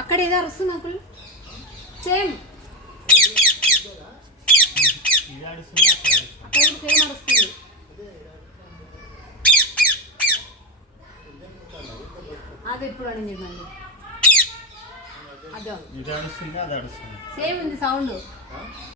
అక్కడ ఏదో అరుస్తుంది అంకుల్. సేమ్ అక్కడ సేమ్ అరుస్తుంది. అది ఎప్పుడు అడిగింది మళ్ళీ అదో సేమ్ ఉంది సౌండ్.